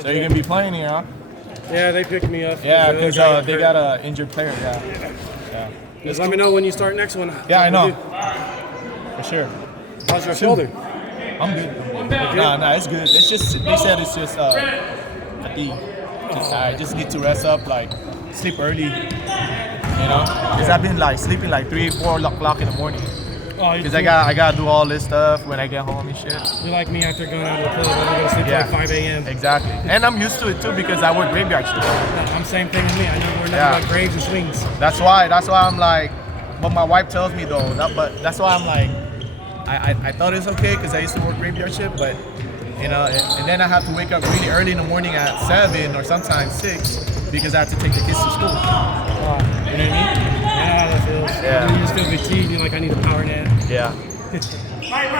So you're gonna be playing here, huh? Yeah, they picked me up. Yeah, The other because guy they hurt. got an injured player. Yeah. Just let me know when you start next one. Yeah, I know. For sure. How's your shoulder? I'm good. Nah, it's good. It's just they said it's just fatigue. Just I just need to rest up, like sleep early. You know, because I've been like sleeping like 3, 4 o'clock in the morning. Oh, Because I gotta do all this stuff when I get home and shit. You're like me after going out of the club. I go to sleep Yeah. at like 5 a.m. Exactly. And I'm used to it too because I work graveyards too. I'm same thing with me. I never wear nothing Yeah. but graves and swings. That's why I'm like, but my wife tells me though, but that's why I'm like, I thought it was okay because I used to work graveyard shift, but you know, and then I have to wake up really early in the morning at 7 or sometimes 6 because I have to take the kids to school. You know what I mean? Yeah, that feels. Yeah. You just feel fatigued. You're like, I need a power nap. Yeah.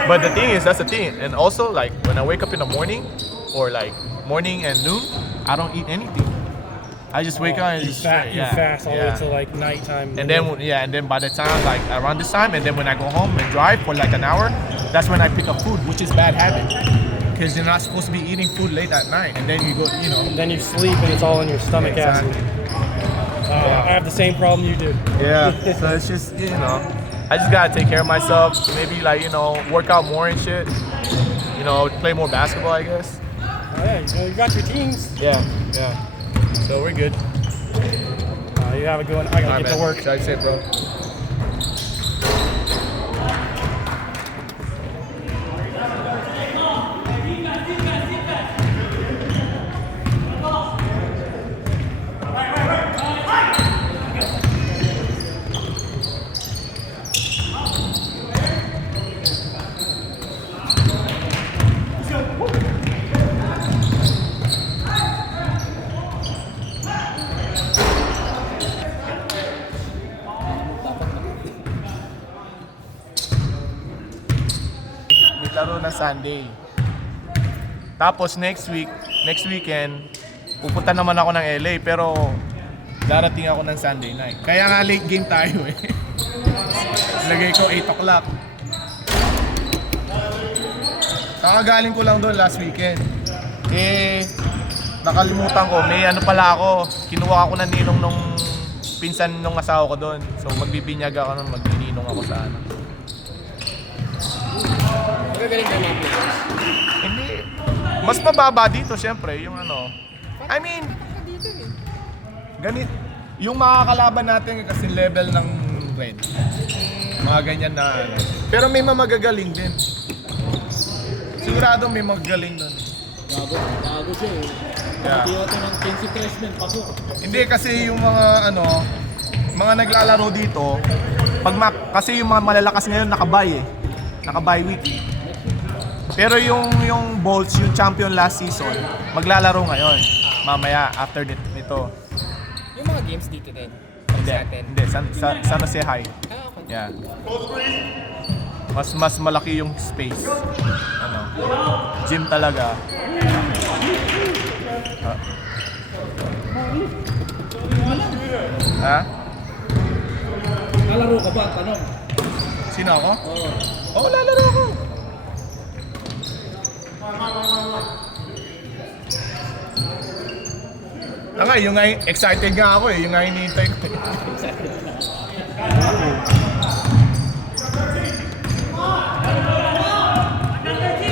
But the thing is, that's the thing. And also, like, when I wake up in the morning, or like morning and noon, I don't eat anything. I just wake up and You just you fast all the way till like nighttime. And then by the time like around this time, and then when I go home and drive for like an hour, that's when I pick up food, which is bad habit. Because you're not supposed to be eating food late at night, and then you go, you know. And then you sleep and it's all in your stomach acid. I have the same problem you do. Yeah. So it's just, you know, I just gotta take care of myself. Maybe like, you know, work out more and shit. You know, play more basketball, I guess. Oh, yeah, you got your teams. Yeah. So we're good. You have a good one. I gotta All right, get to man. work. That's it, bro. May laro na Sunday. Tapos next weekend, pupunta naman ako ng LA pero darating ako ng Sunday night. Kaya nga late game tayo eh. Lagay ko 8 o'clock. Kakagaling ko lang doon last weekend. Nakalimutan ko, may ano pala ako, kinuha ako ng ninong nung pinsan nung asawa ko doon. So magbibinyag ako nun, magnininong ako sa ano. Magagaling ka mga players. Hindi. Mas mababa dito, syempre, yung ano. I mean, ganit. Yung makakalaban natin kasi level ng red. Mga ganyan na ano. Pero may mamagagaling din. Sigurado may magagaling doon. Bago siya eh. Yeah. Hindi ito ng 15 freshman pasok. Hindi kasi yung mga ano, mga naglalaro dito, kasi yung mga malalakas ngayon nakabay eh. Nakabay week. Pero yung Bolts, yung champion last season, maglalaro ngayon. Mamaya after nito. Yung mga games dito din. Hindi, San Jose High. Okay. Yeah. Mas malaki yung space. Ano? Gym talaga. Ha? Lalaro ka ba? Tanong. Sino ako? Oo. Oo, lalaro ako. Yung nga, excited nga ako eh. Yung nga hinihintay ko eh.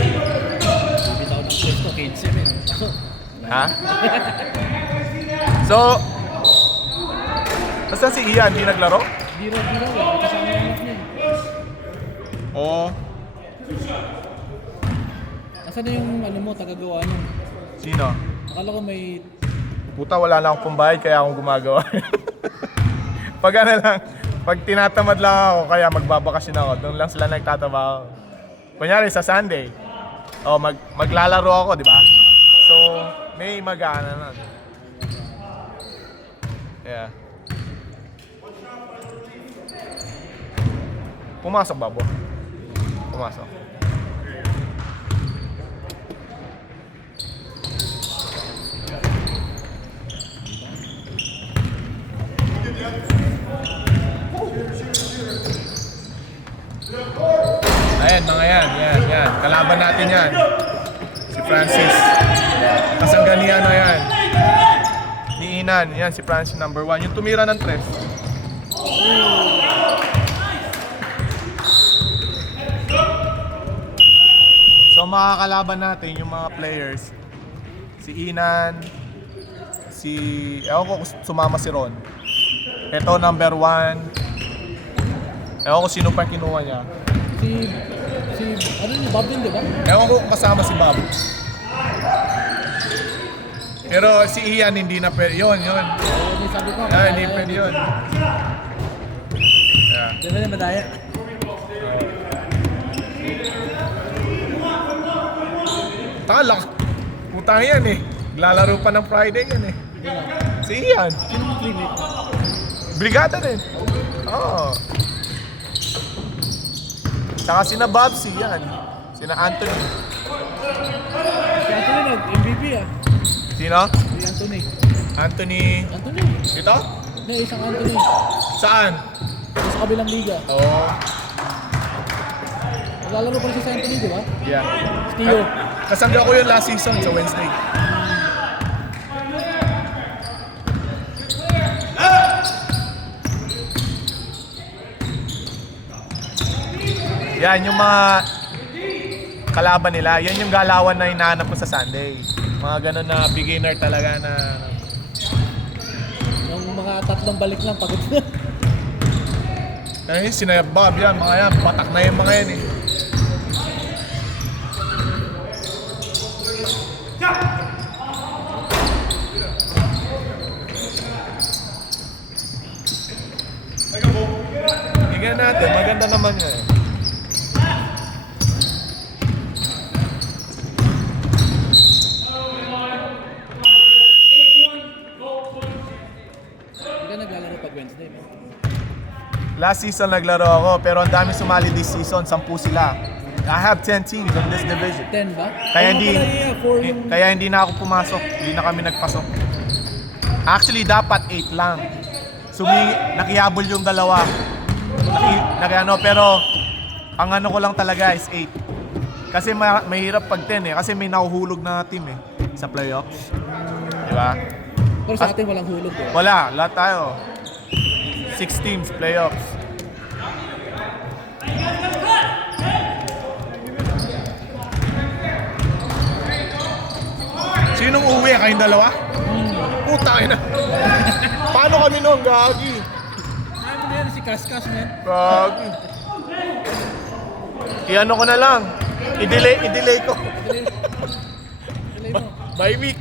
Bibitaw ng pwesto, 15 men. Pasok. Ha? So, basta si Ian, di naglaro? Biro. Kasama yung anak niya. Oo. Asan na yung ano mo, tagagawa niyo? Sino? Akala ko may... Puta, wala lang akong pambayad kaya akong gumagawa. Pag ano lang, pag tinatamad lang ako kaya magbabakasyon ako, doon lang sila nagtatabaho. Kunyari sa Sunday, maglalaro ako, di ba? So, may mag-aana na. Yeah. Pumasok ba, bo? Pumasok. Ayan, mga yan. Kalaban natin yan. Si Francis. Kasangganian Inan, yan si Francis number 1. Yung tumira ng tres. So makakalaban natin yung mga players. Si Inan, ewan ko kung sumama si Ron. Ito number 1. Ewan ko sino pa kinuha niya. Ano yung Bob din, di ba? Ewan ko kung kasama si Bob. Pero si Ian hindi na pwede. Yun. Hindi sabi ko. Hindi pwede yun. Yeah. Di ba na madaya? Talak. Putang yan eh. Lalaro pa ng Friday yan eh. Si Ian. Sino mo teammate? Brigada din. Oo. Saka sina Bob, si Ian. Sina Anthony. Si Anthony nag-MVP ah. Sino? Si Anthony. Anthony. Anthony? Ito? Hindi, isang Anthony. Saan? Sa kabilang liga. Oo. Naglalaro pa rin siya sa Anthony, di ba? Yeah. Tio. Kasangga ko yun last season sa Wednesday. Yan, yung mga kalaban nila, yan yung galawan na hinahanap ko sa Sunday. Mga ganun na beginner talaga na... Yung mga tatlong balik lang, pagod na. Eh, sina Bob yan, mga yan, patak na yung mga yan eh. Tingnan natin, maganda naman yan eh. Hindi ka naglalaro pag Wednesday, mo. Last season naglaro ako, pero ang dami sumali this season, 10 sila. I have 10 teams in this division. 10 ba? Kaya Ano hindi pala yung 4 yung... kaya hindi na ako pumasok, hindi na kami nagpasok. Actually dapat 8 lang. Nakihabol yung dalawa. Pero ang ano ko lang talaga is 8. Kasi mahirap pag 10 eh, kasi may nahuhulog na team eh sa playoffs. Di ba? Pero sa atin walang hulog eh. Wala, lahat tayo. 6 teams, playoffs. Sinong uuwi? Kayong dalawa? Puta na. Paano kami noon, gagi? Ano na yan, si Kaskas na yan? Gagi. I-ano ko na lang. I-delay ko. Delay mo. By week.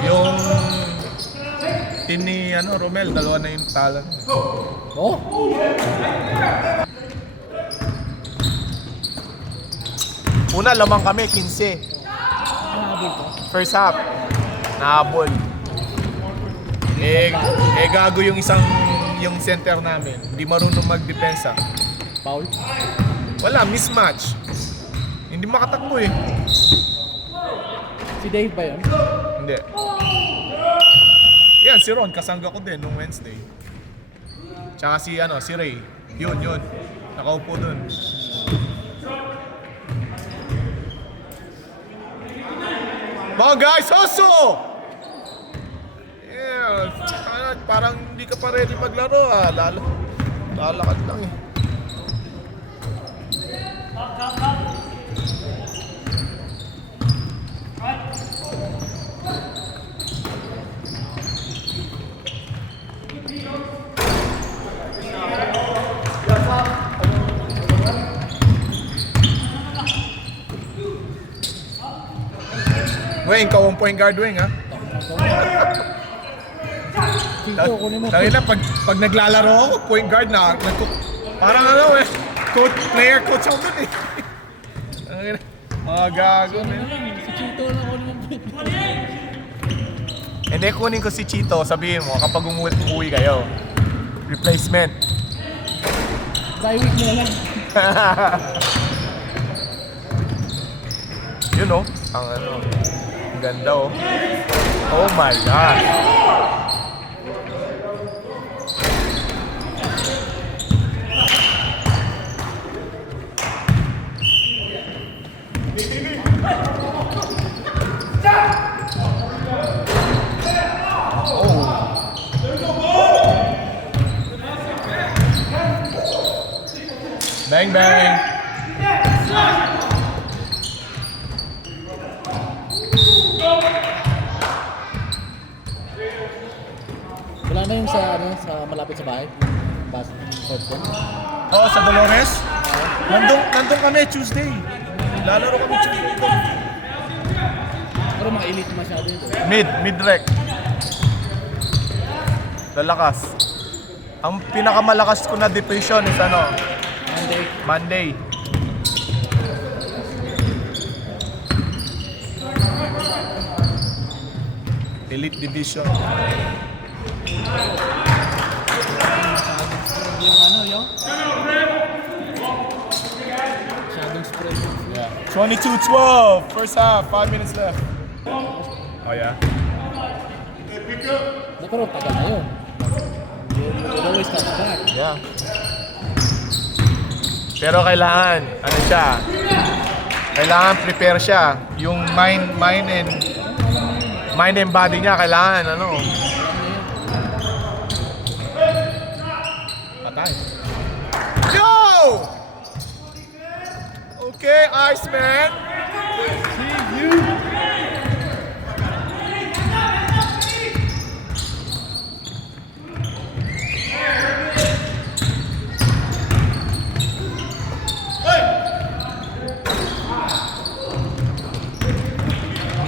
Yung team ni Romel, dalawa na yung talo. Oh? Una, lamang kami, 15. Nahabol ka? First half, nahabol. Gago yung yung center namin. Hindi marunong magdepensa. Foul? Wala, mismatch. Hindi makatakbo eh. Si Dave ba yun? Hindi. Yan, si Ron, kasangga ko din nung Wednesday. Tsaka si Ray. Yun. Nakaupo dun. Mga guys, also! Yeah, parang hindi ka pa ready maglaro ah. Lalakad lang eh. Weng, ikaw ang point guard, Weng, ha? Tito, kunin mo. Tangina, pag naglalaro ako, point guard na, parang player coach ako dun eh. Tangina, mga gago. Si Chito lang kunin mo. Hindi, kunin ko si Chito, sabihin mo, kapag umuwi kayo, replacement. Bye week na lang. Yun oh, ang ano. Ang ganda oh. Oh my God. Bang bang. Wala na yung sa, ano, sa malapit sa bahay. Basketball court. Oh, sa Dolores? Nandun kami Tuesday. Lalaro kami Tuesday. Pero mga elite masyado yun. Mid-rec. Lalakas. Ang pinakamalakas ko na division is ano? Monday. Elite Division. Yung ano, yung? Masyadong spread. Yeah. 22-12. First half. 5 minutes left. Oh yeah. Pero tagal na yun. You always come back. Yeah. Pero kailangan, ano siya? Kailangan prepare siya. Yung mind and body niya kailangan ano. Patay. Yo! Okay, Iceman. See you.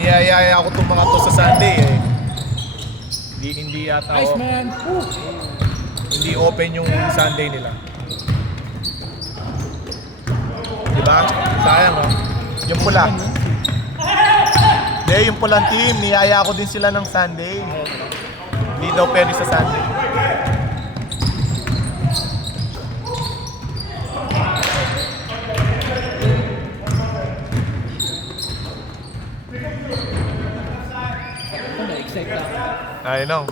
Niyayaya ako itong mga to sa Sunday eh. Hindi yata Ice man! Woo! hindi open yung Sunday nila. Diba? Sayang oh. Yung pula. Hindi, yung pulang team, niyaya ko din sila ng Sunday. Hindi daw pwede sa Sunday. Na-excite ako. I know.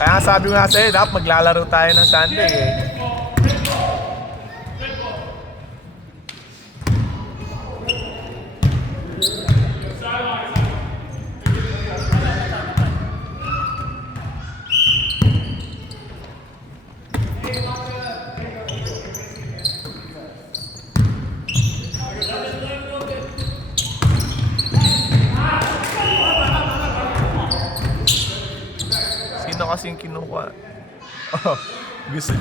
Kaya nga sabi ko nga sa'yo, dapat maglalaro tayo ng Sunday eh. Sino kasing kinuha? Oh, gusto.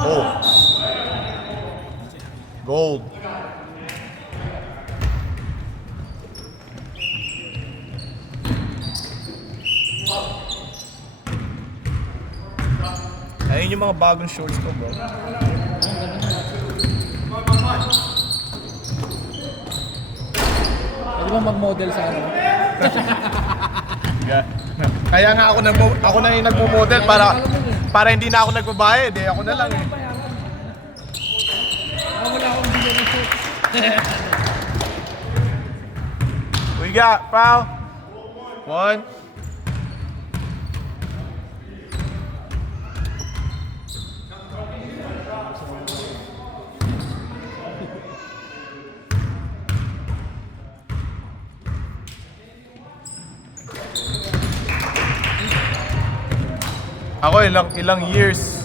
Oh. Gold. Ayun yung mga bagong shorts ko, bro. Pwede ba mag-model sa ano? Kaya nga ako na yung nagmo-model para hindi na ako nagbabayad eh. Ako na lang eh. Wala akong bilhin ng shoot. We got foul. 1. Ako ilang years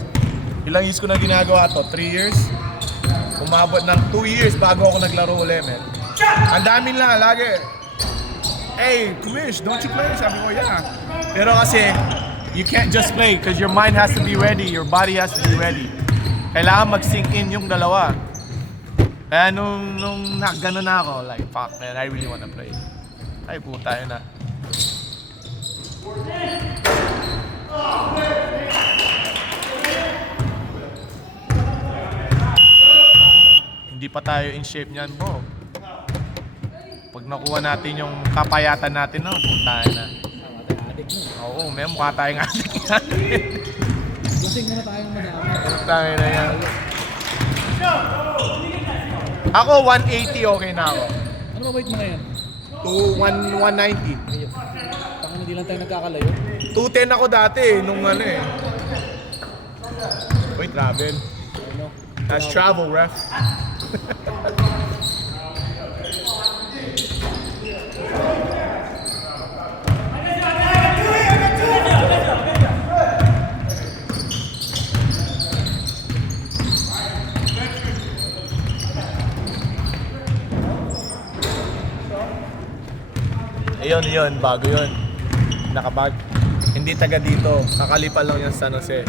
ko na ginagawa to, 3 years. Umabot ng 2 years bago ako naglaro ulit, man. Ang dami lang, lagi. Hey, Kumish, don't you play? Sabi ko, yeah. Pero kasi, you can't just play because your mind has to be ready, your body has to be ready. Kailangan mag-sink in yung dalawa. Kaya nung gano'n na ako, like, fuck man, I really wanna play. Ay, puta yun na. Hindi pa tayo in shape niyan, bro. Pag nakuha natin yung kapayatan natin, no, puta na. addict na. Oo, may mukha tayong addict natin. Lasing muna tayong madami. Tayo na yan. Ako, 180 okay na ako. Ano ba weight mo ngayon? 190. Ayun. Tangan hindi lang tayo nagkakalayo. 210 ako dati nung ano eh. Wait, travel. Ano? That's travel, ref. Yun, bago yun. Nakabag. Hindi taga dito. Kakalipal lang yung San Jose.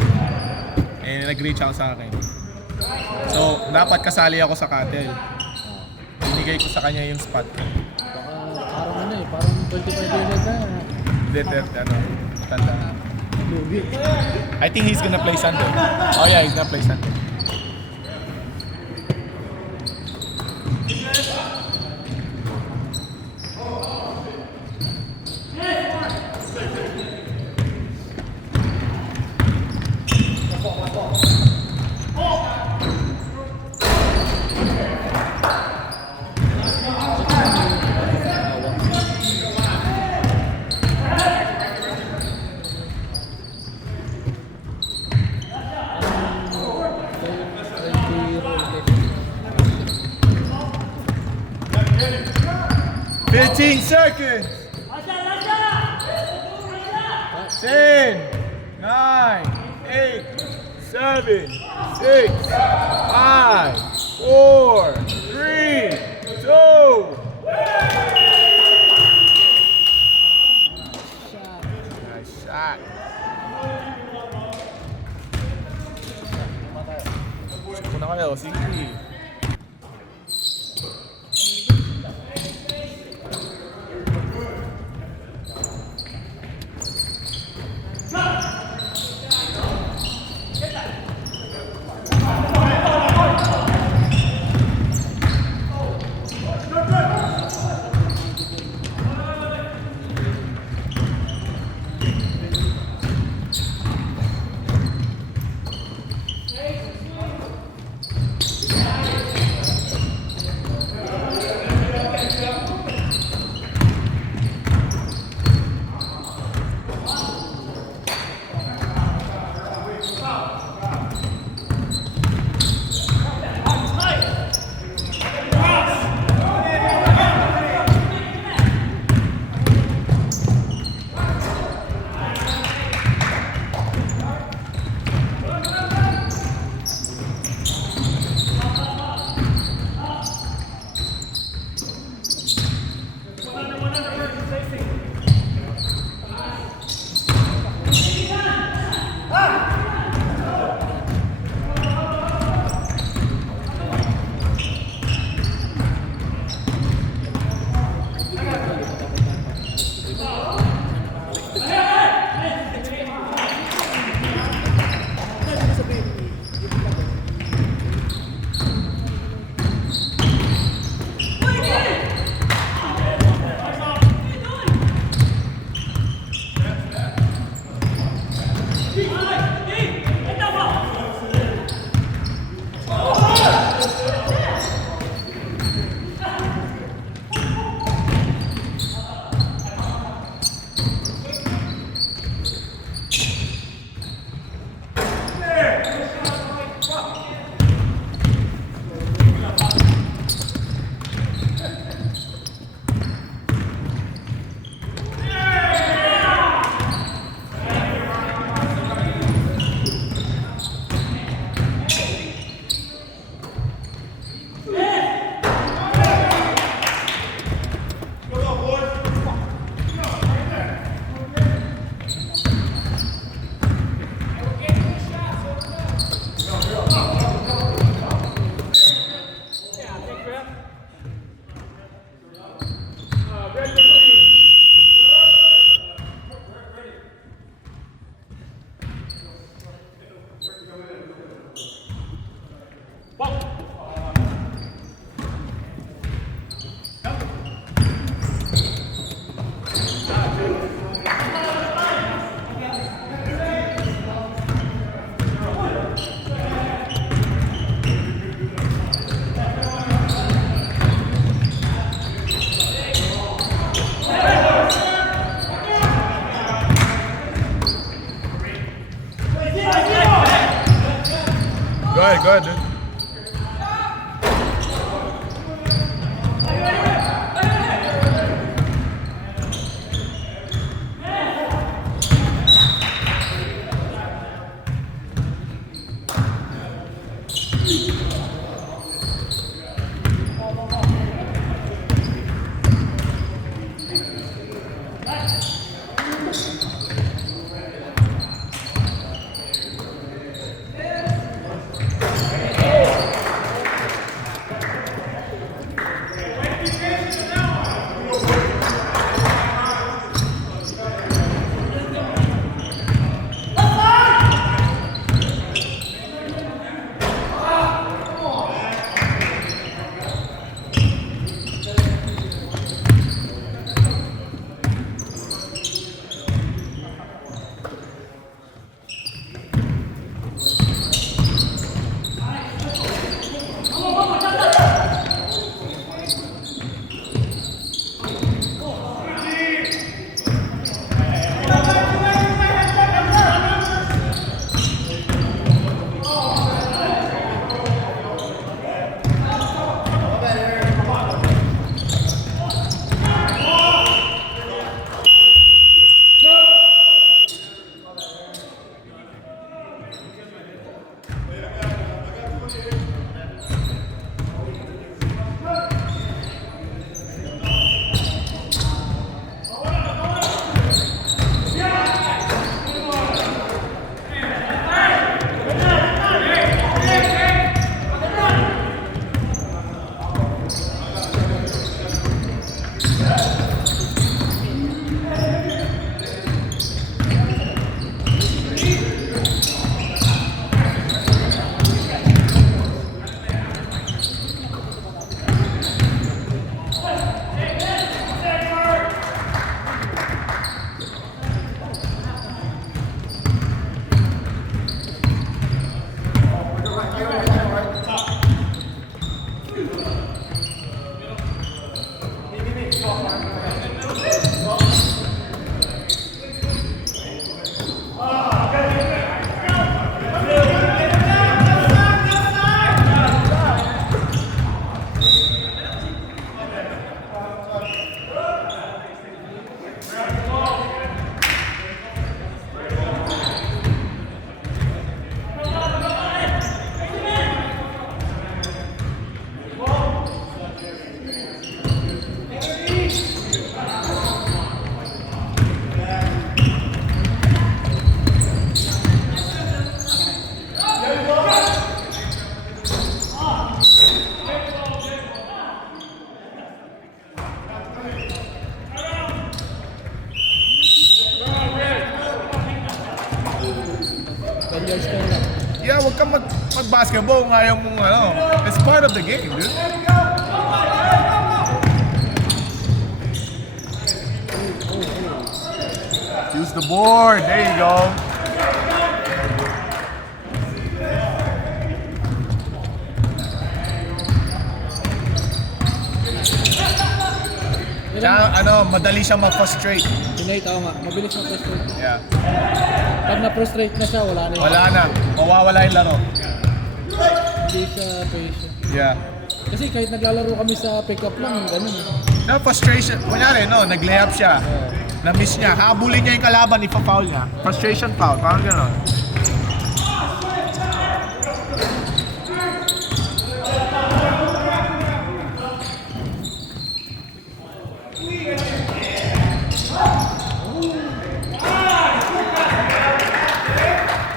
Eh, nag-reach out sa akin. So, dapat kasali ako sa Cattle. Binigay ko sa kanya yung spot. Baka parang ano eh, parang 25 years na. Hindi, tanda. Lugi. I think he's gonna play Sunday. Oh yeah, he's gonna play Sunday. Fifteen seconds. 10, 9, 8, 7, 6, 5, 4, 3, 2. Nice shot. Muna kayo, sige. good, dude. Yeah, wag kang mag-basketball kung ayaw mong ano. It's part of the game, dude. Use the board. There you go. Tsaka, madali siya ma-frustrate. Pinay, tao nga. Mabilis na-frustrate. Yeah. Pag na-frustrate na siya, wala na yun. Wala na. Mawawala yung laro. Hindi siya patient. Yeah. Kasi kahit naglalaro kami sa pick-up lang, ganun. Na frustration. Kunyari, nag-layup siya. Na-miss niya. Habulin niya yung kalaban, ipa-foul niya. Frustration foul. Parang gano'n.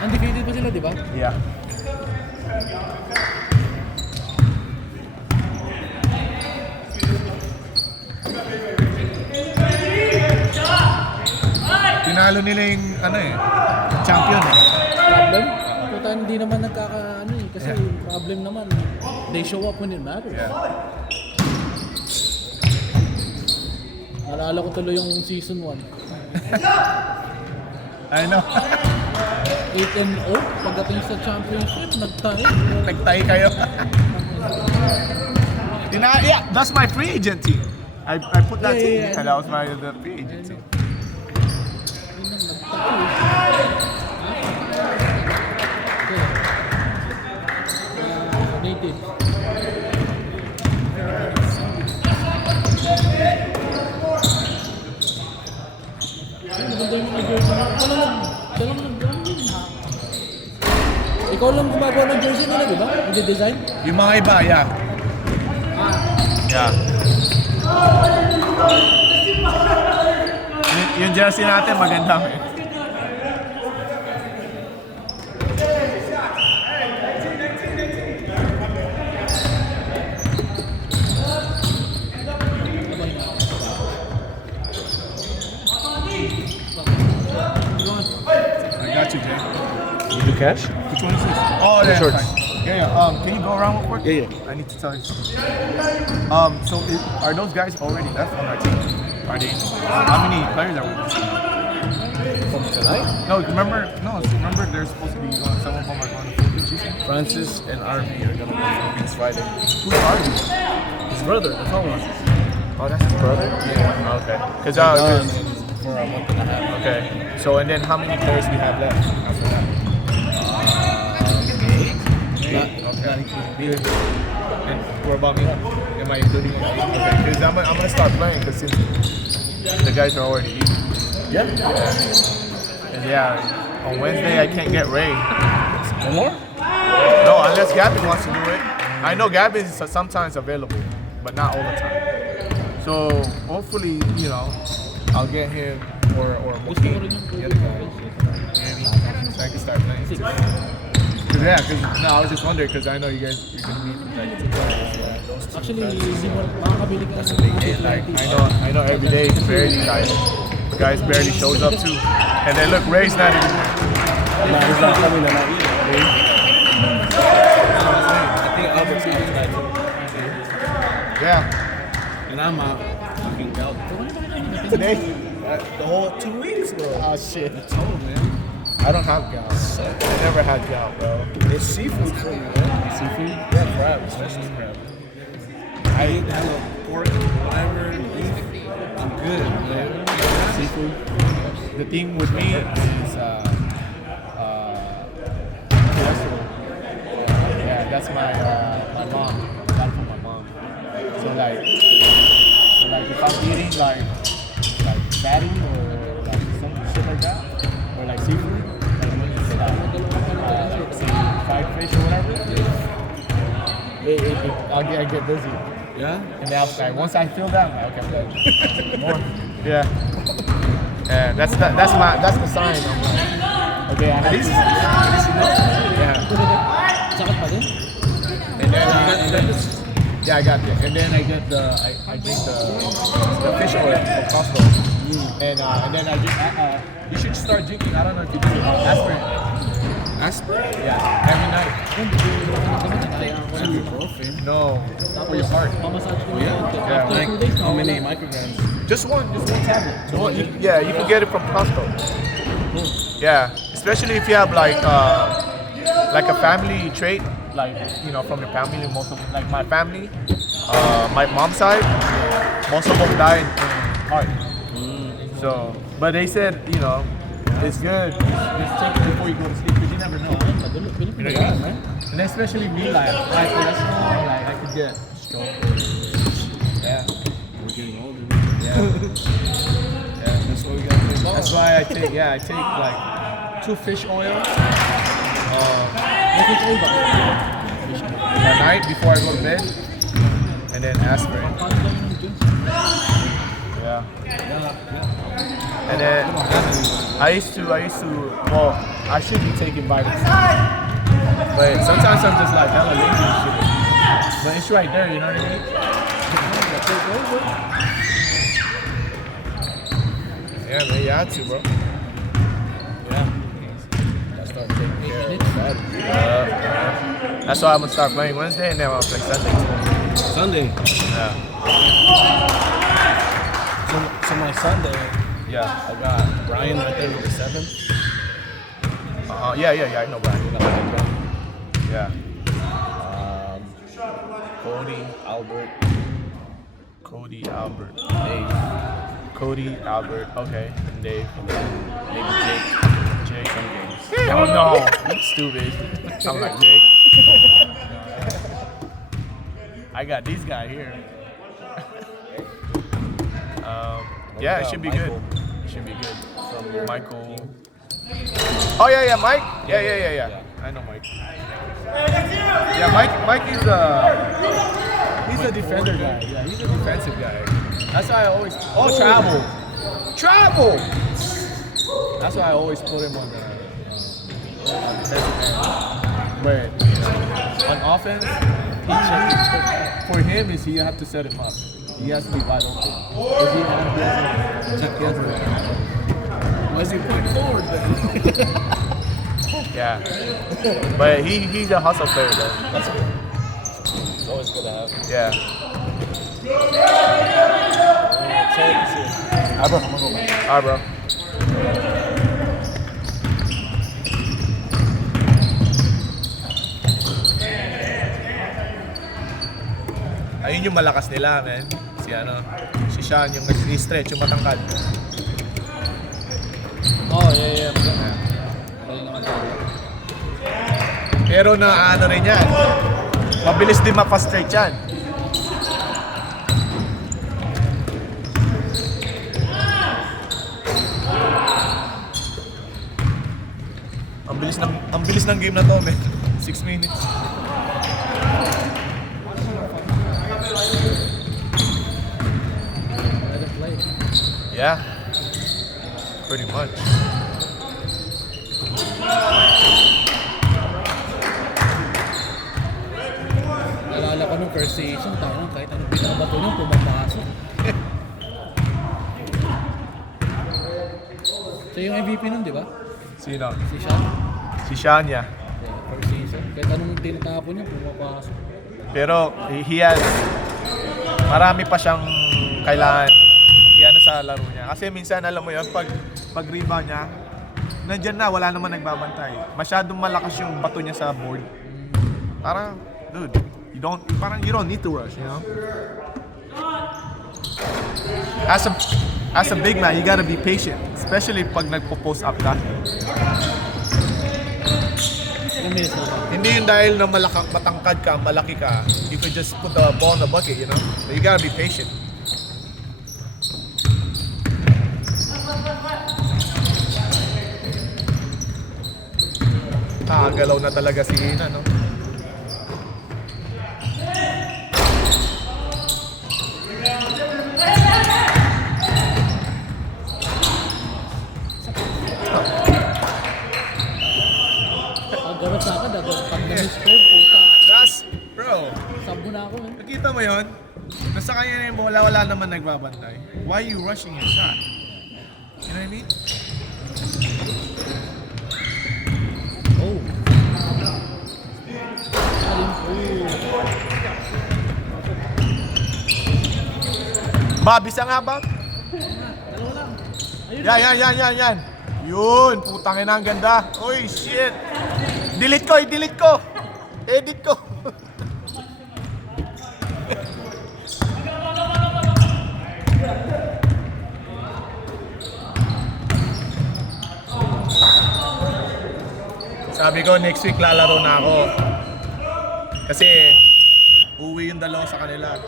Undefeated pa sila, di ba? Yeah. Tinalo nila yung champion eh. Problem? Puta, hindi naman kasi problem naman. They show up when it matters. Yeah. Naalala ko tuloy yung season 1. I know. 8-0, pagdating sa championship, nagtayo. Nagtayo kayo. Yeah, that's my free agency. I put that in. Yeah. That was my free agency. Yun ang nagtayo. City. Ay, maganda yung mga jersey mo. Ikaw lang gumagawa ng jersey nila, di ba? Hindi design? Yung mga iba, yeah. Yeah. Yung jersey natin maganda eh. I got you, Jay. You do cash? Which one is this? Oh, yeah, shorts. fine. Yeah. Can you go around real quick? Yeah, yeah. I need to tell you something. Are those guys already left on our team? Are they? How many players are we missing? From tonight? No, remember they're supposed to be going. Some of them are going to Philippines. You said? Francis and RV are gonna go to Philippines Friday. Who's Arby? His brother, the tall one. Oh, that's his brother. Yeah. Okay. Because For a month and a half. okay. So and then how many players we have left after that? Eight. Okay. Good. And what about me? Am I including you? Okay. Because I'm gonna start playing because since the guys are already eating. Yeah. And yeah, on Wednesday I can't get Ray. One more? No, unless Gavin wants to do it. I know Gavin is sometimes available, but not all the time. So hopefully, I'll get him or Gusto ko Joaquin, rin yung the other guy. So I can start playing too. Cause I was just wondering because I know you're gonna need like 2 players. Those two Actually, guys. hindi mo makakabili ka sa And, like I know every day it's barely like guys barely shows up too. And then look, Ray's not even there. He's not coming tonight either. I think Albert's out tonight too. Yeah. And I'm out. Fucking out. Today. The whole 2 weeks, bro. Oh shit. It's old, man. I don't have gout. I never had gout, bro. It's seafood for you, man. Seafood? Yeah, crab, especially crab. I eat hella pork, whatever, beef. I'm good, man. Seafood. The thing with me is cholesterol. Yeah, that's my mom. That's from my mom. So like if I'm eating like fatty or like some shit like that, or like seafood, like say fried fish or whatever, I get dizzy. Yeah? And then like once I feel that, I'm like, okay, I'm good. More. Yeah. Yeah, that's the sign. I'm like, okay, I have to. Yeah. Sakit pa din? And then yeah, I got it. And then I get I drink the fish oil from Costco. And then I drink. You should start drinking. I don't know if you do aspirin. Aspirin? Yeah, every night. No, for your heart. Mamassage ko Yeah. after Like, 2 days. how many micrograms? Just one tablet. Yeah, you can get it from Costco. Yeah, especially if you have like a family trait, like from your family. Most of like my family, my mom's side, most of them died in heart. So, but they said it's good. Just take it before you go to sleep because you never know. You know what I mean? And especially me, like high cholesterol, like I could get stroke. Yeah. We're getting older. Yeah. Yeah. That's why we gotta play ball. That's why I take like 2 fish oil at night before I go to bed, and then aspirin. Yeah. And then I used to. Well, I should be taking vitamins, but sometimes I'm just like hella lazy and shit. But it's right there, you know what I mean? Yeah, man, you had to, bro. Yeah. I start taking care of that. That's why I'm gonna start playing Wednesday and then I'll play Sunday. Sunday. Yeah. So my Sunday, Yeah. I got Brian right there with the 7. Yeah, I know Brian. Yeah. Cody, Albert, Cody, Albert. Dave, Cody, Albert, okay. And Dave. and then maybe Jake. Jake. Some games. Oh no, you stupid. I'm like Jake. I got this guy here. Yeah, it should be good. It should be good. Michael. Oh yeah, Mike. Yeah. I know Mike. Yeah, Mike is he's a defender guy. Yeah, he's a defensive guy. That's why I always travel. That's why I always put him on the defensive end. But on offense, for him is he have to set him up. He has to be wide open. Because he has Unless you point forward, then. yeah. But he's a hustle player though. That's good. It's always good to have. Yeah. Alright, bro. I'm gonna go back. Alright, bro. Ayun yung malakas nila, man. Si Sean, yung nag-stretch, yung matangkad. Oh, yeah. Galing naman talaga. Pero na ano rin yan. Mabilis din ma-frustrate yan. Ang bilis ng game na to, man. 6 minutes. Let it play. Yeah. Pretty much. Nalala ko nung first season, tayo kahit anong binabato nyo, pumapasok. Siya yung MVP nun, di ba? Sino? Si Sean. Si Sean, yeah. Yeah, first season. Kahit anong tinatapon niya, pumapasok. Pero he has marami pa siyang kailangan i-ano sa laro niya. Kasi minsan alam mo yun, pag rebound niya, nandyan na, wala naman nagbabantay. Masyadong malakas yung bato niya sa board. Parang, dude, you don't need to rush, you know? As a big man, you gotta be patient. Especially pag nagpo-post up ka. Ilang minutes na ba? Hindi yun dahil na matangkad ka, malaki ka, you could just put the ball in the bucket, you know? So you gotta be patient. Galaw na talaga si Ina, no? Agad sa akin, pag na-score, puta. That's, bro, Sabo na ako, eh. nakita mo yun? Nasa kanya na yung bola, wala naman nagbabantay. Why you rushing your shot? You know what I mean? Oh. Bob, isa nga, Bob? Dalawa lang. Ayun. Yan. Yun, putang ina, ang ganda. Uy, shit. Delete ko. Edit ko. Sabi ko, next week lalaro na ako. Kasi, uwi yung dalawa sa kanila.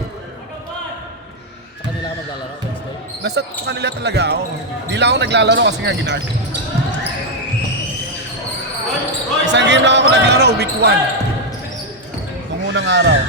Sa kanila ka maglalaro, Wednesday. Nasa kanila talaga ako. Di lang ako naglalaro kasi nga ginag. Isang game lang ako naglaro, week 1. Nung unang araw.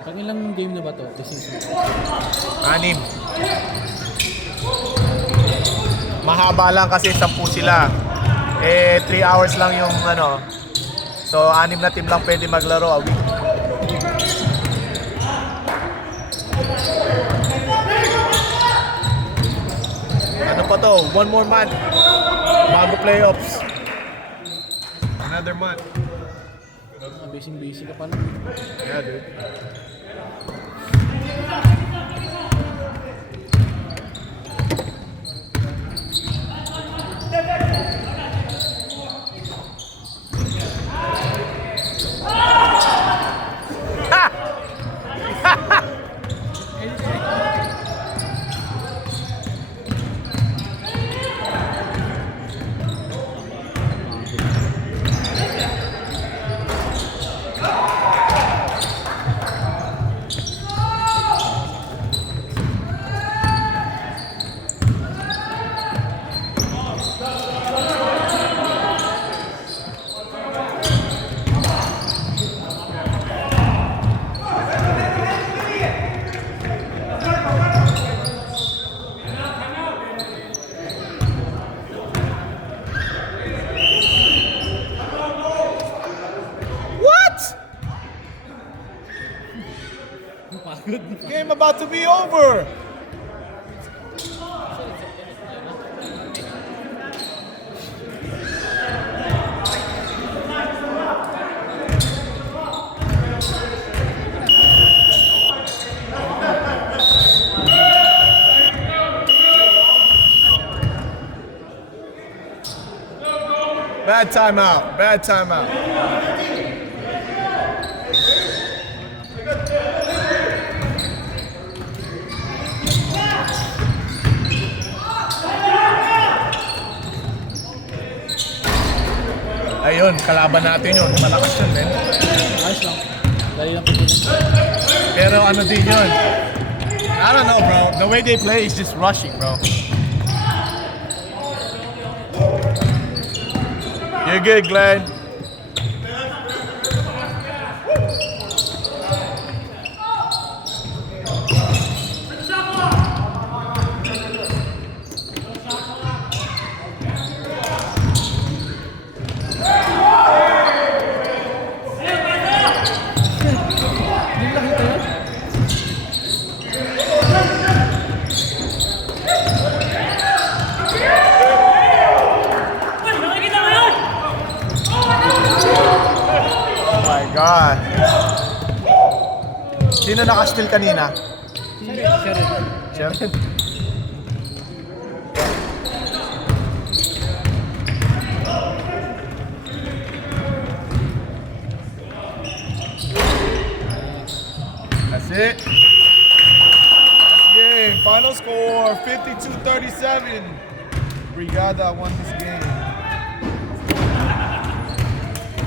Pag ilang game na ba to? This season? 6. Mahaba lang kasi 10 sila. 3 hours lang yung ano. So 6 na team lang pwede maglaro a week. Ano pa to? 1 more month. Bago playoffs. Another month. Busy ka pa lang. Yeah, dude. Game about to be over. Bad timeout. Bad timeout. Ayun, kalaban natin yun. Malakas yun, men. Ayos lang. Dali lang pipitin. Pero ano din yun? I don't know, bro. The way they play is just rushing, bro. You're good, Glenn. God. Sino naka-steal kanina? Sheriff. That's it. Last game. Final score 52-37. Brigada won this game.